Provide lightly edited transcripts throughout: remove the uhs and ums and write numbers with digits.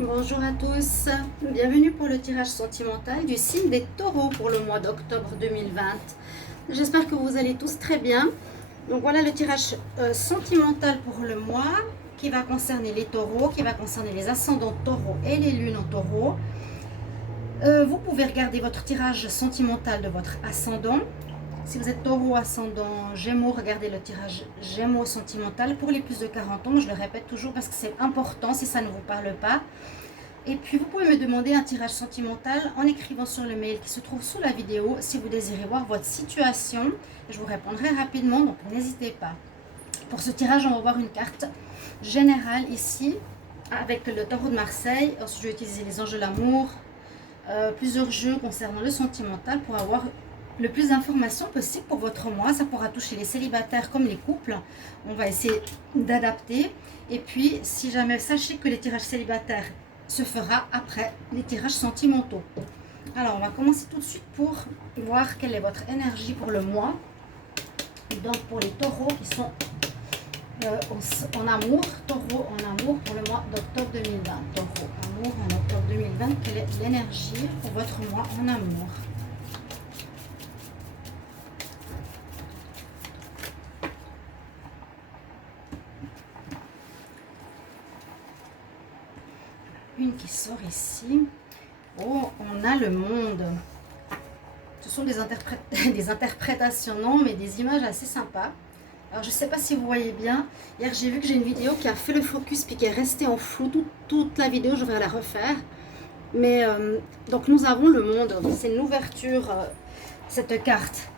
Bonjour à tous, bienvenue pour le tirage sentimental du signe des taureaux pour le mois d'octobre 2020. J'espère que vous allez tous très bien. Donc voilà le tirage sentimental pour le mois qui va concerner les taureaux, qui va concerner les ascendants taureaux et les lunes en taureau. Vous pouvez regarder votre tirage sentimental de votre ascendant. Si vous êtes taureau, ascendant, gémeaux, regardez le tirage gémeaux sentimental. Pour les plus de 40 ans, je le répète toujours parce que c'est important si ça ne vous parle pas. Et puis vous pouvez me demander un tirage sentimental en écrivant sur le mail qui se trouve sous la vidéo si vous désirez voir votre situation. Je vous répondrai rapidement, donc n'hésitez pas. Pour ce tirage, on va voir une carte générale ici avec le taureau de Marseille. Ensuite, je vais utiliser les anges de l'amour, plusieurs jeux concernant le sentimental pour avoir le plus d'informations possible pour votre mois. Ça pourra toucher les célibataires comme les couples. On va essayer d'adapter. Et puis, si jamais, sachez que les tirages célibataires se fera après les tirages sentimentaux. Alors, on va commencer tout de suite pour voir quelle est votre énergie pour le mois. Donc, pour les taureaux qui sont en amour, taureau en amour pour le mois d'octobre 2020. Taureau, amour en octobre 2020, quelle est l'énergie pour votre mois en amour? Une qui sort ici. Oh, on a le monde. Ce sont des interprétations, non, mais des images assez sympas. Alors, je ne sais pas si vous voyez bien. Hier, j'ai vu que j'ai une vidéo qui a fait le focus puis qui est restée en flou toute la vidéo. Je vais la refaire. Mais, donc, nous avons le monde. C'est une ouverture, cette carte.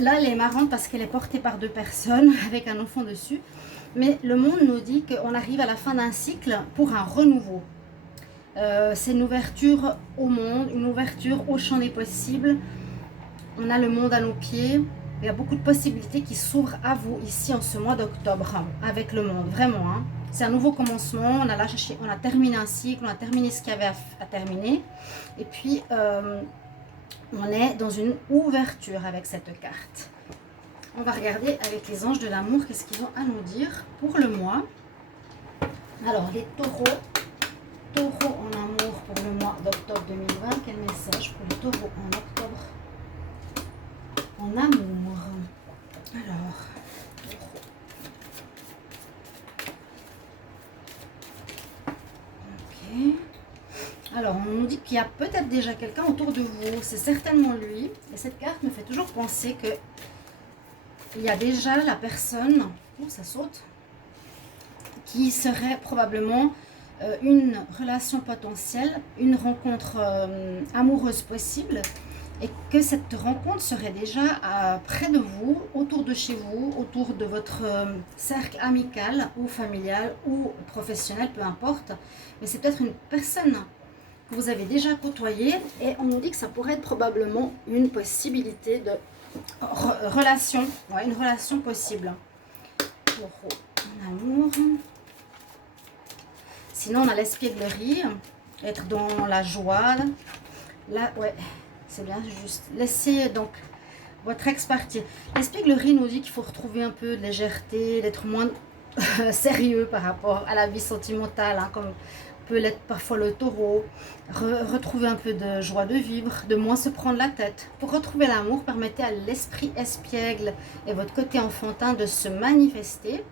Là, elle est marrante parce qu'elle est portée par deux personnes avec un enfant dessus. Mais le monde nous dit qu'on arrive à la fin d'un cycle pour un renouveau. C'est une ouverture au monde, une ouverture au champ des possibles. On a le monde à nos pieds. Il y a beaucoup de possibilités qui s'ouvrent à vous ici en ce mois d'octobre avec le monde, vraiment. Hein. C'est un nouveau commencement. On a terminé un cycle, on a terminé ce qu'il y avait à terminer. Et puis, on est dans une ouverture avec cette carte. On va regarder avec les anges de l'amour qu'est-ce qu'ils ont à nous dire pour le mois. Alors, les taureaux. Taureau en amour pour le mois d'octobre 2020. Quel message pour les taureaux en octobre en amour? Alors, ok. Alors, on nous dit qu'il y a peut-être déjà quelqu'un autour de vous. C'est certainement lui. Et cette carte me fait toujours penser que il y a déjà la personne, ça saute, qui serait probablement une relation potentielle, une rencontre amoureuse possible, et que cette rencontre serait déjà près de vous, autour de chez vous, autour de votre cercle amical ou familial ou professionnel, peu importe. Mais c'est peut-être une personne que vous avez déjà côtoyée et on nous dit que ça pourrait être probablement une possibilité de relation, ouais, une relation possible. En amour. Sinon, on a l'espièglerie, être dans la joie. Là, ouais, c'est bien, juste. Laissez donc votre ex partir. L'espièglerie nous dit qu'il faut retrouver un peu de légèreté, d'être moins sérieux par rapport à la vie sentimentale, hein, comme peut l'être parfois le taureau. Retrouver un peu de joie de vivre, de moins se prendre la tête. Pour retrouver l'amour, permettez à l'esprit espiègle et votre côté enfantin de se manifester.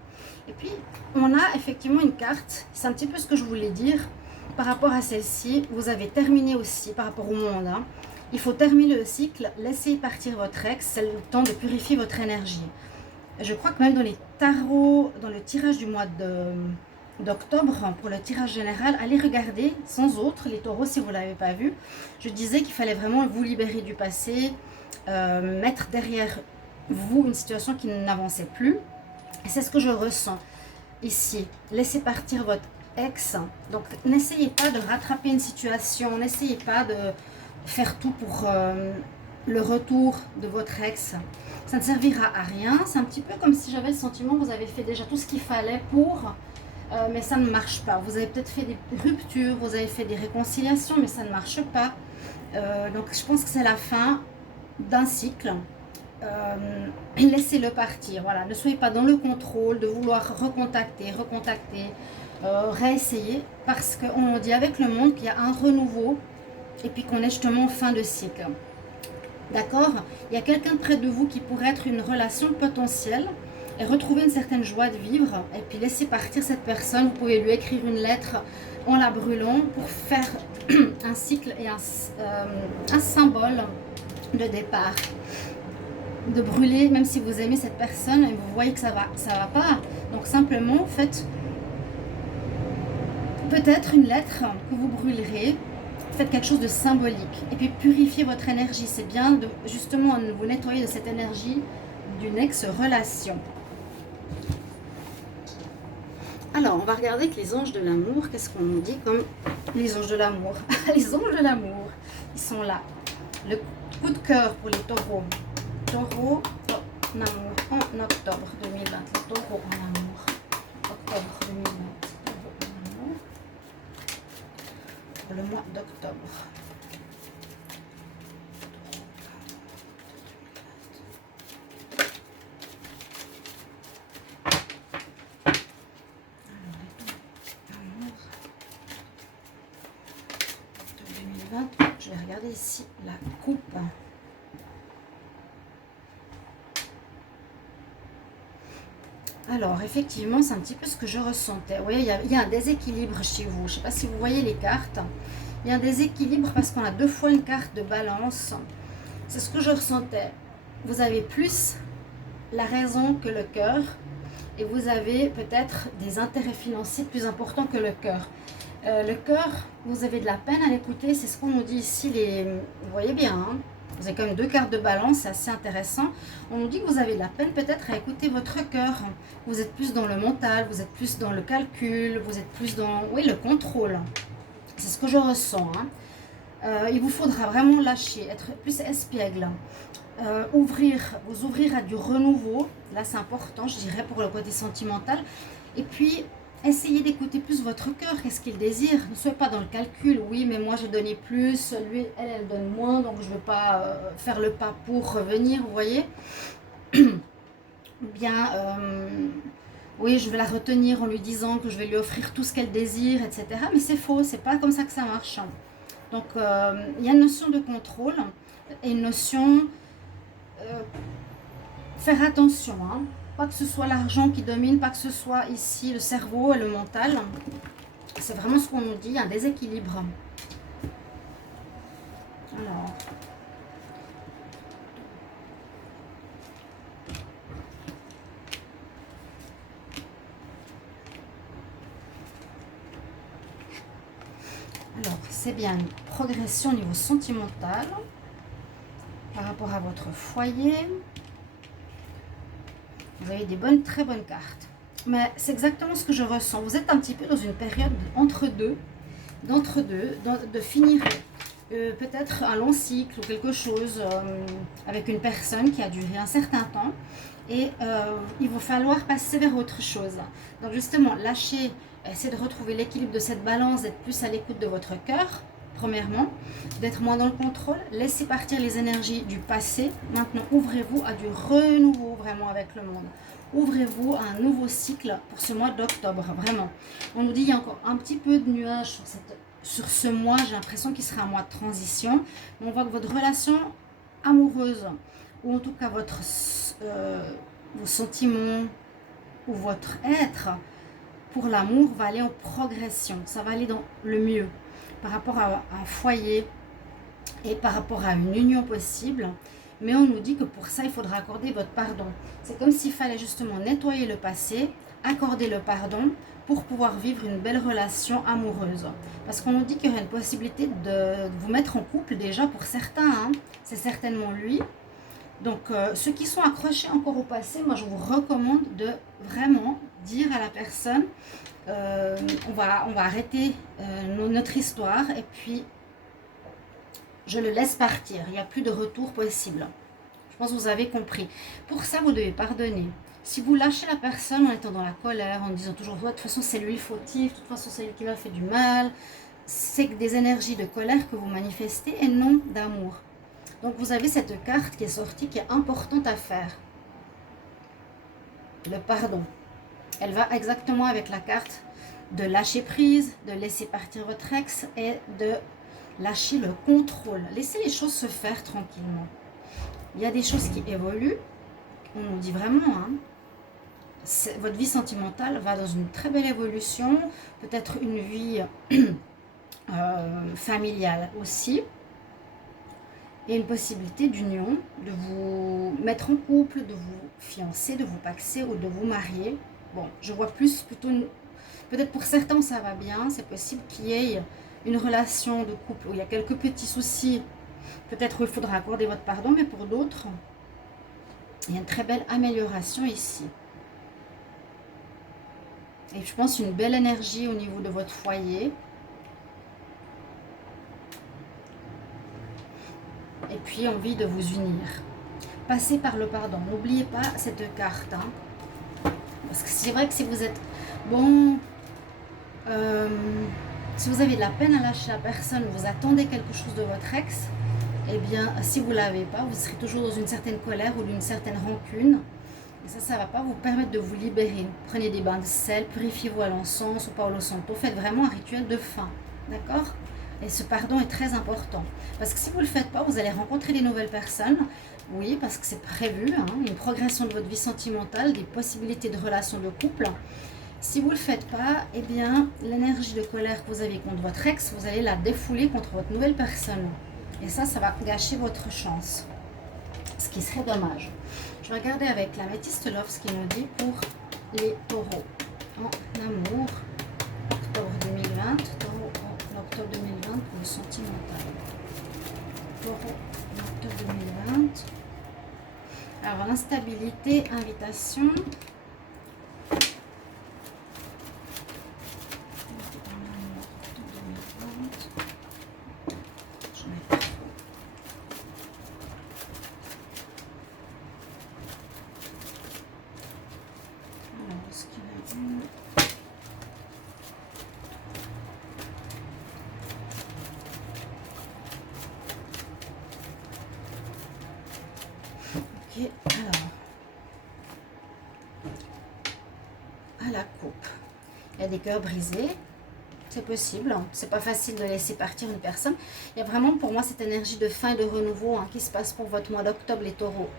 Et puis, on a effectivement une carte, c'est un petit peu ce que je voulais dire par rapport à celle-ci. Vous avez terminé aussi par rapport au monde. Hein. Il faut terminer le cycle, laisser partir votre ex, c'est le temps de purifier votre énergie. Je crois que même dans les tarots, dans le tirage du mois d'octobre, pour le tirage général, allez regarder sans autre, les taureaux, si vous ne l'avez pas vu. Je disais qu'il fallait vraiment vous libérer du passé, mettre derrière vous une situation qui n'avançait plus. Et c'est ce que je ressens ici. Laissez partir votre ex. Donc, n'essayez pas de rattraper une situation. N'essayez pas de faire tout pour le retour de votre ex. Ça ne servira à rien. C'est un petit peu comme si j'avais le sentiment que vous avez fait déjà tout ce qu'il fallait pour... mais ça ne marche pas. Vous avez peut-être fait des ruptures, vous avez fait des réconciliations, mais ça ne marche pas. Donc, je pense que c'est la fin d'un cycle. Laissez-le partir, voilà, ne soyez pas dans le contrôle de vouloir recontacter, réessayer, parce qu'on dit avec le monde qu'il y a un renouveau et puis qu'on est justement en fin de cycle. D'accord? Il y a quelqu'un près de vous qui pourrait être une relation potentielle et retrouver une certaine joie de vivre et puis laisser partir cette personne. Vous pouvez lui écrire une lettre en la brûlant pour faire un cycle et un symbole de départ. De brûler, même si vous aimez cette personne et vous voyez que ça va pas. Donc simplement, faites peut-être une lettre que vous brûlerez. Faites quelque chose de symbolique et puis purifiez votre énergie. C'est bien de justement vous nettoyer de cette énergie d'une ex-relation. Alors, on va regarder avec les anges de l'amour. Qu'est-ce qu'on nous dit comme les anges de l'amour? Les anges de l'amour, ils sont là. Le coup de cœur pour les taureaux. Taureau en amour en octobre 2020. Les taureaux en amour. Octobre 2020. Le mois d'octobre. Je vais regarder ici la coupe. Alors, effectivement, c'est un petit peu ce que je ressentais. Vous voyez, il y a un déséquilibre chez vous. Je ne sais pas si vous voyez les cartes. Il y a un déséquilibre parce qu'on a deux fois une carte de balance. C'est ce que je ressentais. Vous avez plus la raison que le cœur. Et vous avez peut-être des intérêts financiers plus importants que le cœur. Le cœur, vous avez de la peine à l'écouter. C'est ce qu'on nous dit ici. Vous voyez bien, hein? Vous avez quand même deux cartes de balance, c'est assez intéressant. On nous dit que vous avez de la peine peut-être à écouter votre cœur. Vous êtes plus dans le mental, vous êtes plus dans le calcul, vous êtes plus dans le contrôle. C'est ce que je ressens. Hein. Il vous faudra vraiment lâcher, être plus espiègle. Vous ouvrir à du renouveau. Là, c'est important, je dirais, pour le côté sentimental. Et puis, essayez d'écouter plus votre cœur, qu'est-ce qu'il désire. Ne soyez pas dans le calcul, oui, mais moi je donnais plus, lui, elle donne moins, donc je ne veux pas faire le pas pour revenir, vous voyez. Bien, oui, je vais la retenir en lui disant que je vais lui offrir tout ce qu'elle désire, etc. Mais c'est faux, c'est pas comme ça que ça marche. Donc, il y a une notion de contrôle et une notion... faire attention, hein. Pas que ce soit l'argent qui domine, pas que ce soit ici le cerveau et le mental. C'est vraiment ce qu'on nous dit, un déséquilibre. Alors, c'est bien une progression au niveau sentimental par rapport à votre foyer. Vous avez des très bonnes cartes. Mais c'est exactement ce que je ressens. Vous êtes un petit peu dans une période de finir peut-être un long cycle ou quelque chose avec une personne qui a duré un certain temps. Et il va falloir passer vers autre chose. Donc justement, lâcher, essayer de retrouver l'équilibre de cette balance, d'être plus à l'écoute de votre cœur. Premièrement, d'être moins dans le contrôle, laissez partir les énergies du passé. Maintenant, ouvrez-vous à du renouveau vraiment avec le monde. Ouvrez-vous à un nouveau cycle pour ce mois d'octobre, vraiment. On nous dit qu'il y a encore un petit peu de nuages sur ce mois. J'ai l'impression qu'il sera un mois de transition. Mais on voit que votre relation amoureuse, ou en tout cas vos sentiments, ou votre être, pour l'amour, va aller en progression. Ça va aller dans le mieux. Par rapport à un foyer et par rapport à une union possible. Mais on nous dit que pour ça, il faudra accorder votre pardon. C'est comme s'il fallait justement nettoyer le passé, accorder le pardon pour pouvoir vivre une belle relation amoureuse. Parce qu'on nous dit qu'il y aurait une possibilité de vous mettre en couple déjà pour certains. Hein. C'est certainement lui. Donc, ceux qui sont accrochés encore au passé, moi, je vous recommande de vraiment dire à la personne... on va arrêter notre histoire et puis je le laisse partir. Il n'y a plus de retour possible. Je pense que vous avez compris. Pour ça, vous devez pardonner. Si vous lâchez la personne en étant dans la colère, en disant toujours, de toute façon, c'est lui le fautif, de toute façon, c'est lui qui m'a fait du mal, c'est des énergies de colère que vous manifestez et non d'amour. Donc, vous avez cette carte qui est sortie, qui est importante à faire. Le pardon. Elle va exactement avec la carte de lâcher prise, de laisser partir votre ex et de lâcher le contrôle. Laissez les choses se faire tranquillement. Il y a des choses qui évoluent. On nous dit vraiment, hein, votre vie sentimentale va dans une très belle évolution. Peut-être une vie familiale aussi. Il y a une possibilité d'union, de vous mettre en couple, de vous fiancer, de vous paxer ou de vous marier. Bon, je vois plus plutôt, peut-être pour certains ça va bien, c'est possible qu'il y ait une relation de couple où il y a quelques petits soucis, peut-être où il faudra accorder votre pardon, mais pour d'autres, il y a une très belle amélioration ici. Et je pense une belle énergie au niveau de votre foyer. Et puis envie de vous unir. Passez par le pardon. N'oubliez pas cette carte. Hein. Parce que c'est vrai que si vous êtes bon, si vous avez de la peine à lâcher la personne, vous attendez quelque chose de votre ex, eh bien, si vous ne l'avez pas, vous serez toujours dans une certaine colère ou d'une certaine rancune. Et ça ne va pas vous permettre de vous libérer. Prenez des bains de sel, purifiez-vous à l'encens, au Palo Santo. Faites vraiment un rituel de fin. D'accord ? Et ce pardon est très important. Parce que si vous ne le faites pas, vous allez rencontrer des nouvelles personnes. Oui, parce que c'est prévu. Hein, une progression de votre vie sentimentale, des possibilités de relations de couple. Si vous ne le faites pas, eh bien, l'énergie de colère que vous avez contre votre ex, vous allez la défouler contre votre nouvelle personne. Et ça va gâcher votre chance. Ce qui serait dommage. Je vais regarder avec la Métiste Love ce qu'il nous dit pour les taureaux. En amour, octobre 2020, taureau en octobre 2020 pour le sentimental. Taureau en octobre 2020. Alors, l'instabilité, invitation. Ok, alors, à la coupe, il y a des cœurs brisés, c'est possible, hein. C'est pas facile de laisser partir une personne. Il y a vraiment pour moi cette énergie de fin et de renouveau, hein, qui se passe pour votre mois d'octobre, les taureaux.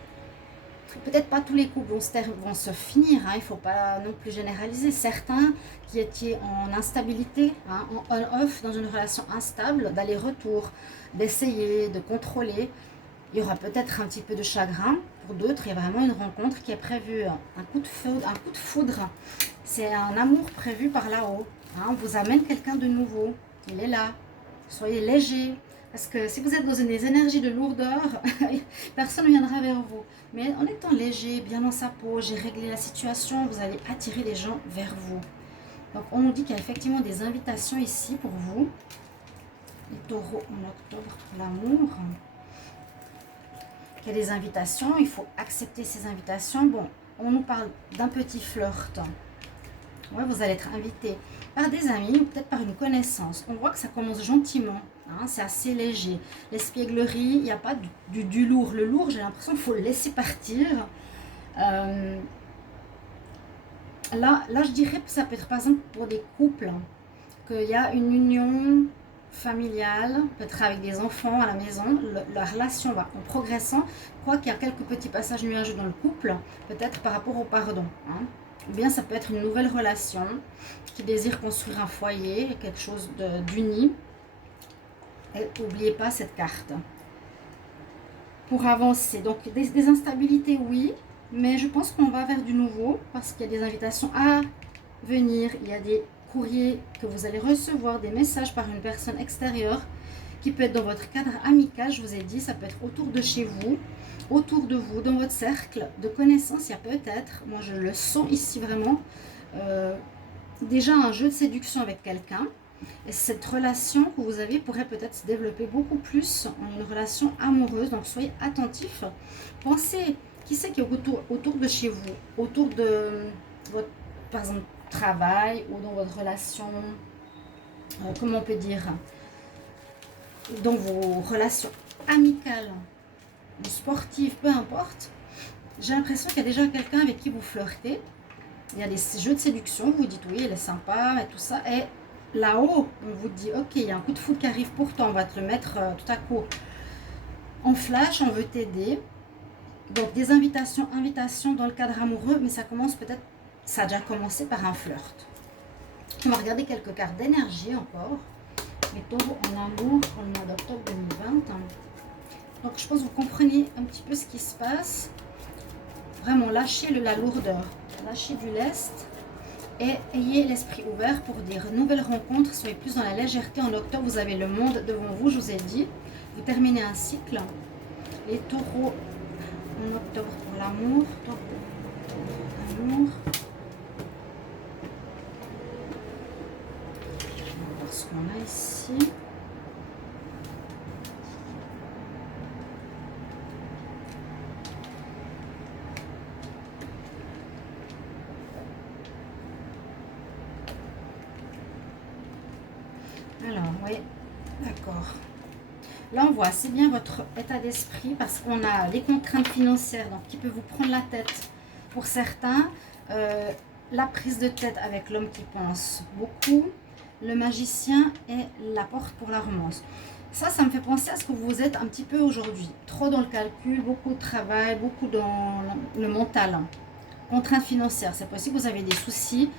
Peut-être pas tous les couples vont se finir, hein, il ne faut pas non plus généraliser. Certains qui étaient en instabilité, hein, en on-off, dans une relation instable, d'aller-retour, d'essayer, de contrôler. Il y aura peut-être un petit peu de chagrin. Pour d'autres, il y a vraiment une rencontre qui est prévue. Un coup de foudre. C'est un amour prévu par là-haut. Hein, on vous amène quelqu'un de nouveau. Il est là. Soyez léger. Parce que si vous êtes dans des énergies de lourdeur, personne ne viendra vers vous. Mais en étant léger, bien dans sa peau, j'ai réglé la situation, vous allez attirer les gens vers vous. Donc on nous dit qu'il y a effectivement des invitations ici pour vous. Les taureaux en octobre pour l'amour. Il y a des invitations, il faut accepter ces invitations. Bon, on nous parle d'un petit flirt. Ouais, vous allez être invité par des amis ou peut-être par une connaissance. On voit que ça commence gentiment, hein, c'est assez léger. L'espièglerie, il n'y a pas du lourd. Le lourd, j'ai l'impression qu'il faut le laisser partir. Là, je dirais que ça peut être par exemple pour des couples, hein, qu'il y a une union familiale, peut-être avec des enfants à la maison, la relation va en progressant. Je crois qu'il y a quelques petits passages nuageux dans le couple, peut-être par rapport au pardon. Hein. Ou bien ça peut être une nouvelle relation qui désire construire un foyer, quelque chose d'uni. Et n'oubliez pas cette carte. Pour avancer, donc des instabilités, oui, mais je pense qu'on va vers du nouveau parce qu'il y a des invitations à venir, il y a des courriers que vous allez recevoir, des messages par une personne extérieure qui peut être dans votre cadre amical, je vous ai dit, ça peut être autour de chez vous, autour de vous, dans votre cercle de connaissances. Il y a peut-être, moi je le sens ici vraiment, déjà un jeu de séduction avec quelqu'un. Et cette relation que vous avez pourrait peut-être se développer beaucoup plus en une relation amoureuse. Donc soyez attentifs. Pensez, qui c'est qui est autour de chez vous, autour de votre, par exemple, travail ou dans votre relation, comment on peut dire, dans vos relations amicales ou sportives, peu importe. J'ai l'impression qu'il y a déjà quelqu'un avec qui vous flirtez. Il y a des jeux de séduction, vous dites oui, elle est sympa et tout ça. Et là-haut, on vous dit, ok, il y a un coup de foudre qui arrive pour toi, on va te le mettre tout à coup en flash, on veut t'aider. Donc des invitations dans le cadre amoureux, mais ça commence peut-être, ça a déjà commencé par un flirt. On va regarder quelques cartes d'énergie encore. Les taureaux en amour pour le mois d'octobre 2020. Donc je pense que vous comprenez un petit peu ce qui se passe. Vraiment, lâchez la lourdeur, lâchez du lest et ayez l'esprit ouvert pour dire nouvelle rencontre, soyez plus dans la légèreté. En octobre, vous avez le monde devant vous, je vous ai dit. Vous terminez un cycle. Les taureaux en octobre pour l'amour. Amour. On va voir ce qu'on a ici. Alors, oui, d'accord. Là, on voit assez bien votre état d'esprit parce qu'on a les contraintes financières donc, qui peuvent vous prendre la tête. Pour certains, la prise de tête avec l'homme qui pense beaucoup, le magicien et la porte pour la romance. Ça me fait penser à ce que vous êtes un petit peu aujourd'hui. Trop dans le calcul, beaucoup de travail, beaucoup dans le mental. Contraintes financières, c'est possible que vous avez des soucis.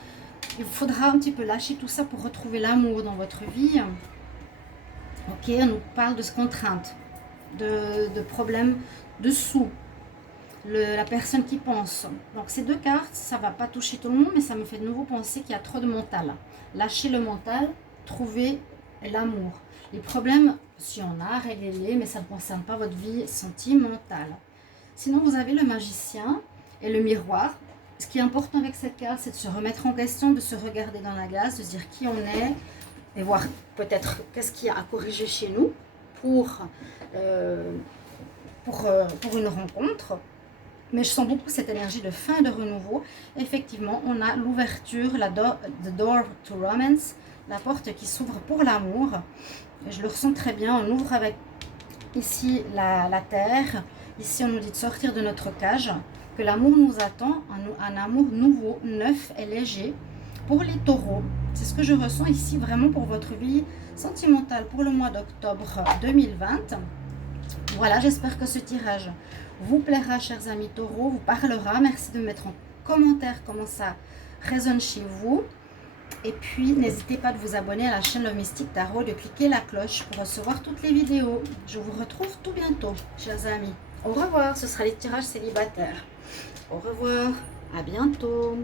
Il faudra un petit peu lâcher tout ça pour retrouver l'amour dans votre vie. Ok, on nous parle de contraintes, de problèmes de sous, la personne qui pense. Donc ces deux cartes, ça ne va pas toucher tout le monde, mais ça me fait de nouveau penser qu'il y a trop de mental. Lâchez le mental, trouvez l'amour. Les problèmes, si on a, réglez-les, mais ça ne concerne pas votre vie sentimentale. Sinon, vous avez le magicien et le miroir. Ce qui est important avec cette carte, c'est de se remettre en question, de se regarder dans la glace, de se dire qui on est, et voir peut-être qu'est-ce qu'il y a à corriger chez nous pour une rencontre. Mais je sens beaucoup cette énergie de fin et de renouveau. Effectivement, on a l'ouverture, the door to romance, la porte qui s'ouvre pour l'amour. Je le ressens très bien. On ouvre avec ici la terre. Ici, on nous dit de sortir de notre cage, que l'amour nous attend, un amour nouveau, neuf et léger. Pour les taureaux, c'est ce que je ressens ici vraiment pour votre vie sentimentale pour le mois d'octobre 2020. Voilà, j'espère que ce tirage vous plaira, chers amis taureaux, vous parlera. Merci de mettre en commentaire comment ça résonne chez vous. Et puis, n'hésitez pas de vous abonner à la chaîne Love Mystic Tarot, de cliquer la cloche pour recevoir toutes les vidéos. Je vous retrouve tout bientôt, chers amis. Au revoir, ce sera les tirages célibataires. Au revoir, à bientôt.